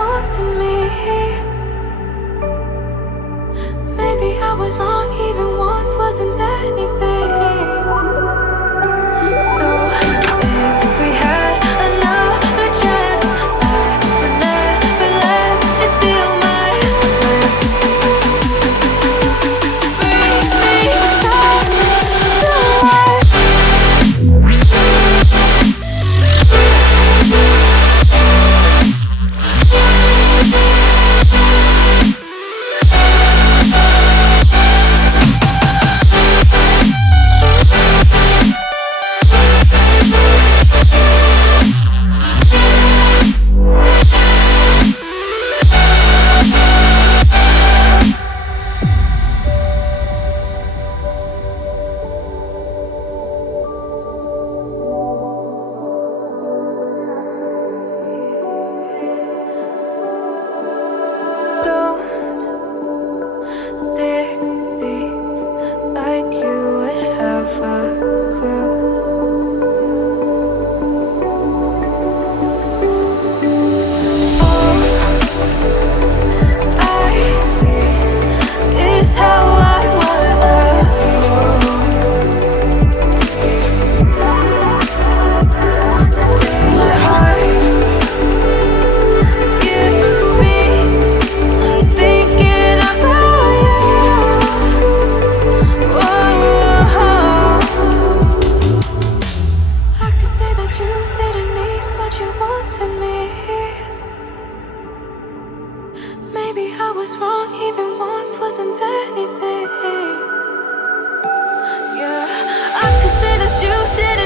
wanted me. Maybe I was wrong, even want wasn't anything. So if we had another chance, I would never let you steal my lips. Bring me back to life. Don't dig deep like you would have a clue. All I see is how I was a fool to see my heart skip beats thinking about you. Whoa. I could say that you didn't need what you wanted me. Maybe I was wrong, even want wasn't anything. Yeah, I could say that you didn't